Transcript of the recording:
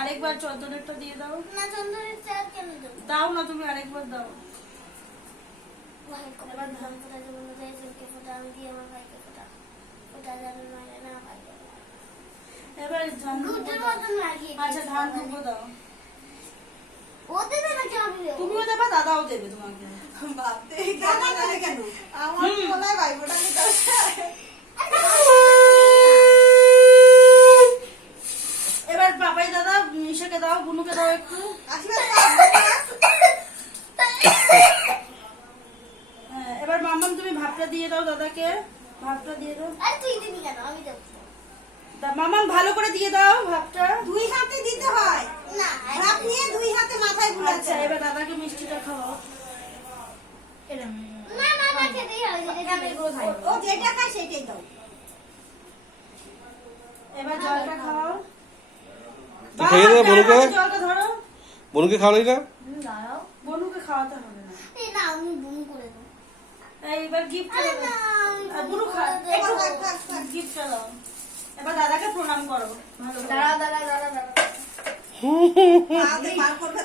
আরেকবার চন্দনেরটা দিয়ে দাও। না চন্দনের চাল কেন দেব? দাও না তুমি আরেকবার দাও। ভাই কবার ধান ফোটা দেবো না, যাই চোখে ফোটা আমি দিয়ে আমার ভাইকে ফোটা ফোটা যাবে না ভাই। এবার ধান ঘুরতের মতন লাগিয়ে আচ্ছা ধান দুটো দাও। ও দেবে না চাবি দেবো? তুমিও দেবে দাদাও দেবে তোমাকে। কেন আমার বলায় ভাই ফোটা নিতে এবার পাপাই দাদা মিশাকে দাও, বুনুকে দাও একটু। হ্যাঁ, এবার মাম্মাম তুমি ভাতটা দিয়ে দাও দাদাকে, ভাতটা দিয়ে দাও। আরে তুই দিবি কেন, আমি দেবো। মাম্মাম ভালো করে দিয়ে দাও ভাতটা। দুই হাতে দিতে হয়, না ভাত নিয়ে দুই হাতে মাথায় বুলাচ্ছে। আচ্ছা এবার দাদাকে মিষ্টিটা খাওয়াও। না না না খেতেই হবে, যেটা আমি খাই। ও যেটা খায় সেটাই দাও। এবার জলটা খাওয়াও। খেয়ে দেবে বনুকে? জলটা ধরো। বনুকে খাওয়ালি না? দাঁড়াও। বনুকে খাওয়াতে হবে না। এই না আমি বুম করে দেবো। এইবার গিফট আরে করো। না, আমি আর বুনু খা, করে দেবো। একটু গিফটটা দাও। এবার দাদাকে প্রণাম করো ভালো করে। দাঁড়া দাঁড়া দাঁড়া দাঁড়া। হাতে বার করবে